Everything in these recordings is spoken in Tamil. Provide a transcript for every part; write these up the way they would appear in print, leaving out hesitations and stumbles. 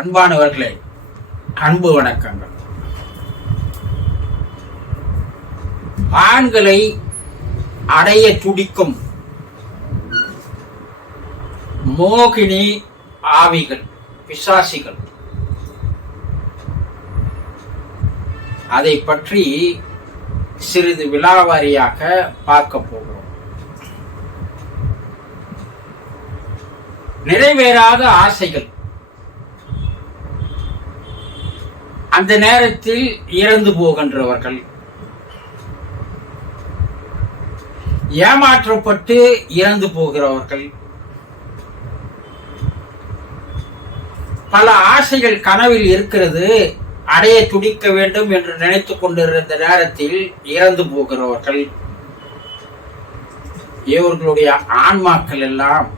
அன்பானவர்களே, அன்பு வணக்கங்கள். ஆண்களை அடைய துடிக்கும் மோகினி ஆவிகள், பிசாசிகள், அதை பற்றி சிறிது விலாவாரியாக பார்க்க போகிறோம். நிறைவேறாத ஆசைகள், அந்த நேரத்தில் இறந்து போகின்றவர்கள், ஏமாற்றப்பட்டு இறந்து போகிறவர்கள், பல ஆசைகள் கனவில் இருக்கிறது, அடைய துடிக்க வேண்டும் என்று நினைத்துக் கொண்டிருந்த நேரத்தில் இறந்து போகிறவர்கள், இவர்களுடைய ஆன்மாக்கள் எல்லாம்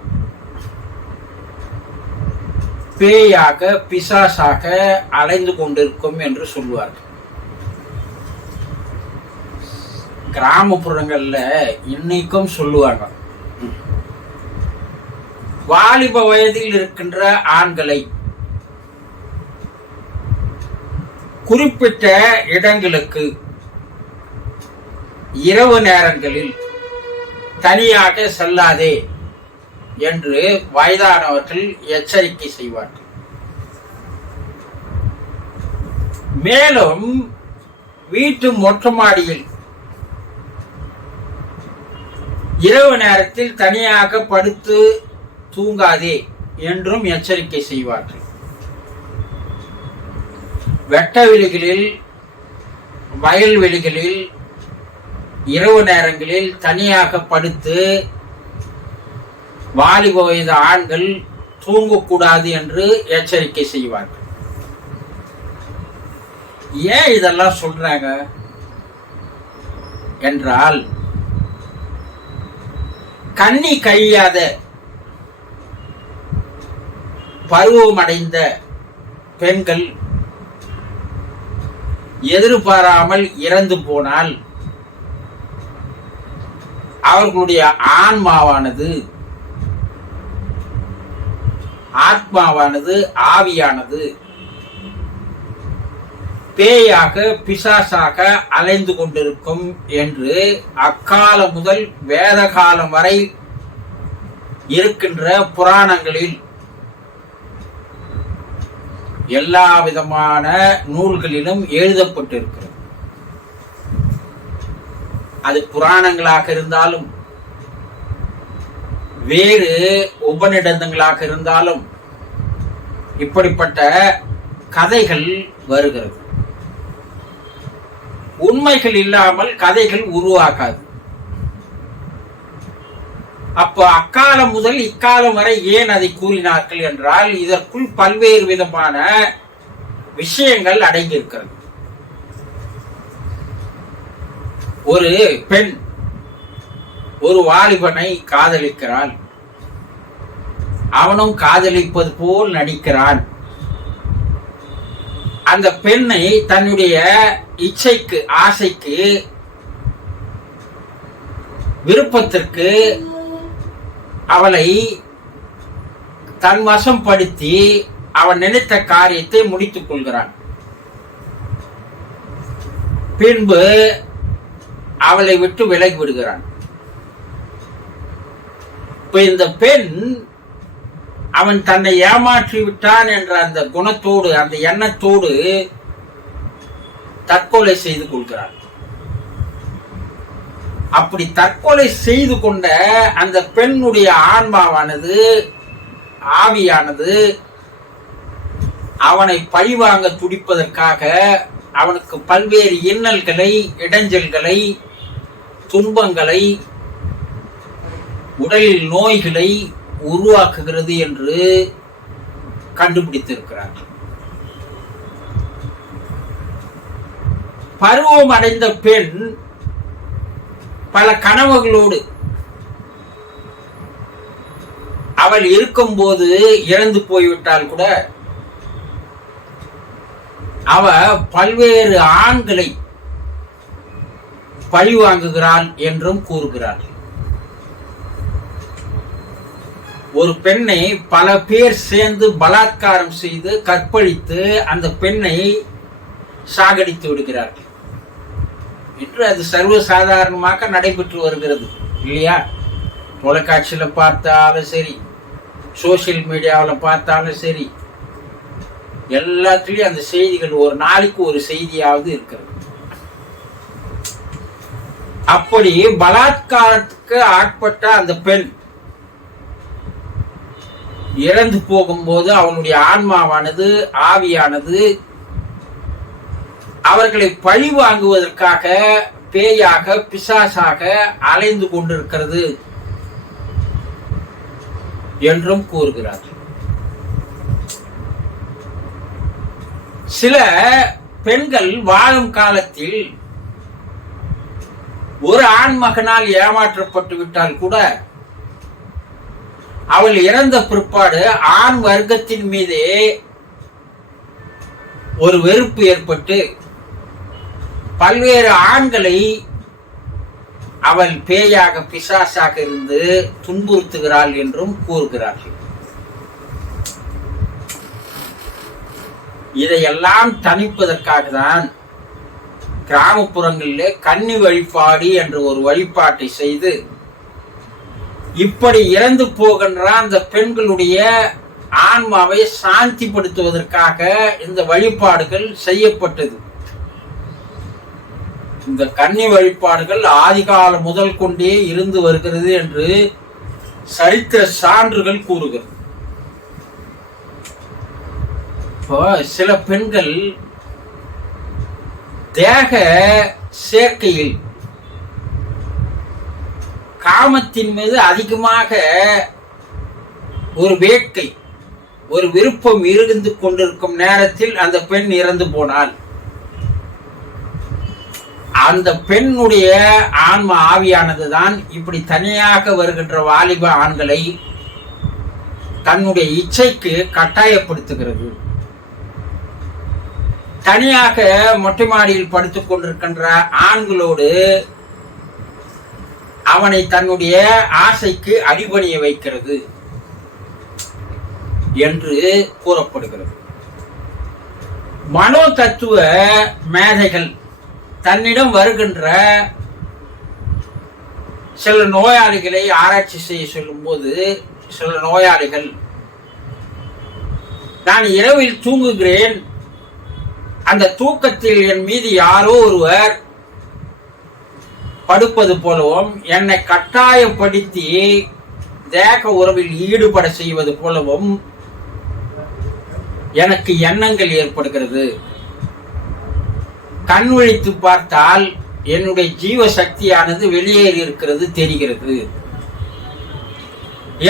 பேயாக பிசாசாக அலைந்து கொண்டிருக்கும் என்று சொல்வார்கள். கிராமப்புறங்கள்ல இன்னைக்கும் சொல்லுவாங்க, வாலிப வயதில் இருக்கின்ற ஆண்களை குறிப்பிட்ட இடங்களுக்கு இரவு நேரங்களில் தனியாக செல்லாதே என்று வயதானவர்கள் எச்சரிக்கை செய்வார்கள். மேலும் வீட்டு மொட்டை மாடியில் இரவு நேரத்தில் தனியாக படுத்து தூங்காதே என்றும் எச்சரிக்கை செய்வார்கள். வெட்டவெளிகளில், வயல்வெளிகளில் இரவு நேரங்களில் தனியாக படுத்து வாலிப வயது ஆண்கள் தூங்கக்கூடாது என்று எச்சரிக்கை செய்வார்கள். ஏன் இதெல்லாம் சொல்றாங்க என்றால், கன்னி கழியாத பருவமடைந்த பெண்கள் எதிர்பாராமல் இறந்து போனால் அவர்களுடைய ஆத்மாவானது ஆவியானது பேயாக பிசாசாக அலைந்து கொண்டிருக்கும் என்று அக்காலம் முதல் வேத காலம் வரை இருக்கின்ற புராணங்களில், எல்லா விதமான நூல்களிலும் எழுதப்பட்டிருக்கிறது. அது புராணங்களாக இருந்தாலும், வேறு உபநிடதங்களாக இருந்தாலும், இப்படிப்பட்ட கதைகள் வருகிறது. உண்மைகள் இல்லாமல் கதைகள் உருவாக்காது. அப்போ அக்காலம் முதல் இக்காலம் வரை ஏன் அதை கூறினார்கள் என்றால், இதற்குள் பல்வேறு விதமான விஷயங்கள் அடங்கியிருக்கிறது. ஒரு பெண் ஒரு வாலிபனை காதலிக்கிறாள், அவனும் காதலிப்பது போல் நடிக்கிறான். அந்த பெண்ணை தன்னுடைய இச்சைக்கு, ஆசைக்கு, விருப்பத்திற்கு அவளை தன் வசம் படுத்தி அவன் நினைத்த காரியத்தை முடித்துக் கொள்கிறான். பின்பு அவளை விட்டு விலகி விடுகிறான். இப்ப இந்த பெண் அவன் தன்னை ஏமாற்றி விட்டான் என்ற அந்த குணத்தோடு, அந்த எண்ணத்தோடு தற்கொலை செய்து கொள்கிறான். அப்படி தற்கொலை செய்து கொண்ட அந்த பெண்ணுடைய ஆன்மாவானது, ஆவியானது அவனை பழிவாங்க துடிப்பதற்காக அவனுக்கு பல்வேறு இன்னல்களை, இடைஞ்சல்களை, துன்பங்களை, உடலில் நோய்களை உருவாக்குகிறது என்று கண்டுபிடித்திருக்கிறார்கள். பருவம் அடைந்த பெண் பல கனவுகளோடு அவள் இருக்கும்போது இறந்து போய்விட்டால் கூட அவ பல்வேறு ஆண்களை பழி வாங்குகிறாள் என்றும் கூறுகிறாள். ஒரு பெண்ணை பல பேர் சேர்ந்து பலாத்காரம் செய்து கற்பழித்து அந்த பெண்ணை சாகடித்து விடுகிறார்கள் என்று அது சர்வசாதாரணமாக நடைபெற்று வருகிறது இல்லையா? தொலைக்காட்சியில் பார்த்தாலும் சரி, சோசியல் மீடியாவில் பார்த்தாலும் சரி, எல்லாத்துலயும் அந்த செய்திகள் ஒரு நாளைக்கு ஒரு செய்தியாவது இருக்கிறது. அப்படி பலாத்காரத்துக்கு ஆட்பட்ட அந்த பெண் இறந்து போகும்போது அவனுடைய ஆன்மாவானது, ஆவியானது அவர்களை பழி வாங்குவதற்காக பேயாக, பிசாசாக அலைந்து கொண்டிருக்கிறது என்றும் கூறுகிறார்கள். சில பெண்கள் வாழும் காலத்தில் ஒரு ஆண் மகனால் ஏமாற்றப்பட்டு விட்டால் கூட அவள் இறந்த பிற்பாடு ஆண் வர்க்கத்தின் மீதே ஒரு வெறுப்பு ஏற்பட்டு பல்வேறு ஆண்களை அவள் பேயாக, பிசாசாக இருந்து துன்புறுத்துகிறாள் என்றும் கூறுகிறார்கள். இதையெல்லாம் தணிப்பதற்காக தான் கிராமப்புறங்களிலே கன்னி வழிபாடு என்ற ஒரு வழிபாட்டை செய்து இப்படி இறந்து போகின்ற அந்த பெண்களுடைய ஆன்மாவை சாந்திப்படுத்துவதற்காக இந்த வழிபாடுகள் செய்யப்பட்டது. இந்த கன்னி வழிபாடுகள் ஆதிகாலம் முதல் கொண்டே இருந்து வருகிறது என்று சரித்திர சான்றுகள் கூறுகிறது. சில பெண்கள் தேக சேர்க்கையில் காமத்தின் மீது அதிகமாக ஒரு வேட்கை, ஒரு விருப்பம் இருந்து கொண்டிருக்கும் நேரத்தில் அந்த பெண் இறந்து போனால் அந்த பெண்ணுடைய ஆன்ம ஆவியானதுதான் இப்படி தனியாக வருகின்ற வாலிப ஆண்களை தன்னுடைய இச்சைக்கு கட்டாயப்படுத்துகிறது. தனியாக மொட்டை மாடியில் படுத்துக் கொண்டிருக்கின்ற ஆண்களோடு அவனை தன்னுடைய ஆசைக்கு அடிபணிய வைக்கிறது என்று கூறப்படுகிறது. மனோ தத்துவ மேதைகள் தன்னிடம் வருகின்ற சில நோயாளிகளை ஆராய்ச்சி செய்ய சொல்லும் போது சில நோயாளிகள், நான் இரவில் தூங்குகிறேன், அந்த தூக்கத்தில் என் மீது யாரோ ஒருவர் படுப்பது போலவும் என்னை கட்டாயப்படுத்தி தேக உறவில் ஈடுபட செய்வது போலவும் எனக்கு எண்ணங்கள் ஏற்படுகிறது. கண் விழித்து பார்த்தால் என்னுடைய ஜீவ சக்தியானது வெளியேறி இருக்கிறது தெரிகிறது.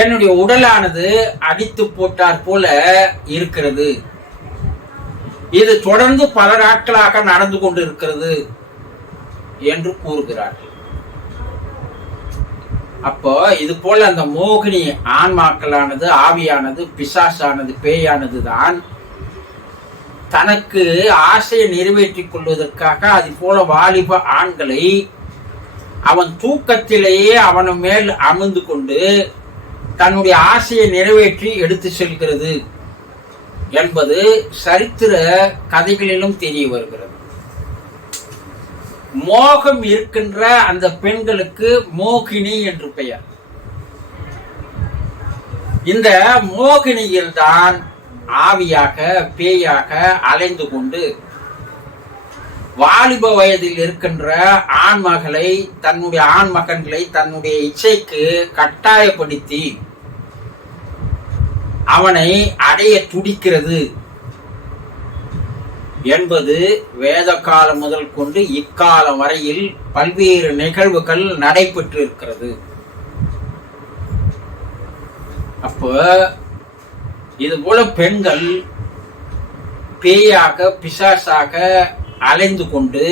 என்னுடைய உடலானது அடித்து போட்டார் போல இருக்கிறது. இது தொடர்ந்து பல நாட்களாக நடந்து கொண்டிருக்கிறது என்று கூறுகிறார்கள். அப்போ இது போல அந்த மோகினி ஆன்மாக்களானது, ஆவியானது, பிசாசானது, பேயானது தான் தனக்கு ஆசையை நிறைவேற்றிக் கொள்வதற்காக அது போல வாலிப ஆண்களை அவன் தூக்கத்திலேயே அவன் மேல் அமர்ந்து கொண்டு தன்னுடைய ஆசையை நிறைவேற்றி எடுத்து செல்கிறது என்பது சரித்திர கதைகளிலும் தெரிய வருகிறது. மோகம் இருக்கின்ற அந்த பெண்களுக்கு மோகினி என்று பெயர். இந்த மோகினியில் தான் ஆவியாக, பேயாக அலைந்து கொண்டு வாலிப வயதில் இருக்கின்ற ஆண்மகளை, தன்னுடைய ஆண்மகன்களை தன்னுடைய இச்சைக்கு கட்டாயப்படுத்தி அவனை அடைய துடிக்கிறது என்பது வேத காலம் முதல் கொண்டு இக்காலம் வரையில் பல்வேறு நிகழ்வுகள் நடைபெற்று இருக்கிறது. அப்போ இது போல பெண்கள் பேயாக, பிசாசாக அலைந்து கொண்டு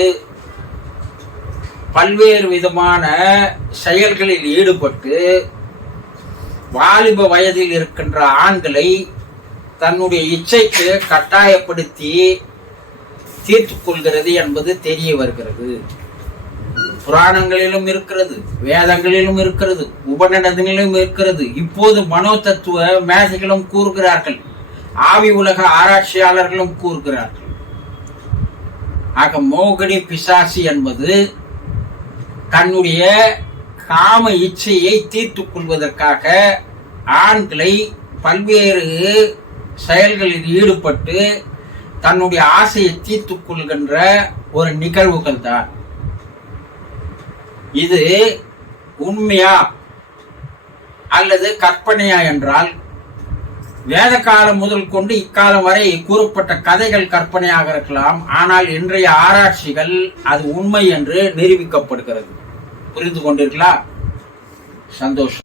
பல்வேறு விதமான செயல்களில் ஈடுபட்டு வாலிப வயதில் இருக்கின்ற ஆண்களை தன்னுடைய இச்சைக்கு கட்டாயப்படுத்தி தீர்த்துக் கொள்கிறது என்பது தெரிய வருகிறது. புராணங்களிலும் இருக்கிறது, வேதங்களிலும் இருக்கிறது, உபநிடதங்களிலும் இருக்கிறது. இப்போது மனோ தத்துவ மேதைகளும் கூறுகிறார்கள், ஆவி உலக ஆராய்ச்சியாளர்களும் கூறுகிறார்கள். ஆக மோகினி பிசாசி என்பது தன்னுடைய காம இச்சையை தீர்த்துக் கொள்வதற்காக ஆண்களை பல்வேறு செயல்களில் ஈடுபட்டு தன்னுடைய ஆசையை தீர்த்துக் கொள்கின்ற ஒரு நிகழ்வுகள் தான். இது உண்மையா அல்லது கற்பனையா என்றால், வேத காலம் முதல் கொண்டு இக்காலம் வரை கூறப்பட்ட கதைகள் கற்பனையாக இருக்கலாம். ஆனால் இன்றைய ஆராய்ச்சிகள் அது உண்மை என்று நிரூபிக்கப்படுகிறது. புரிந்து கொண்டீர்களா? சந்தோஷம்.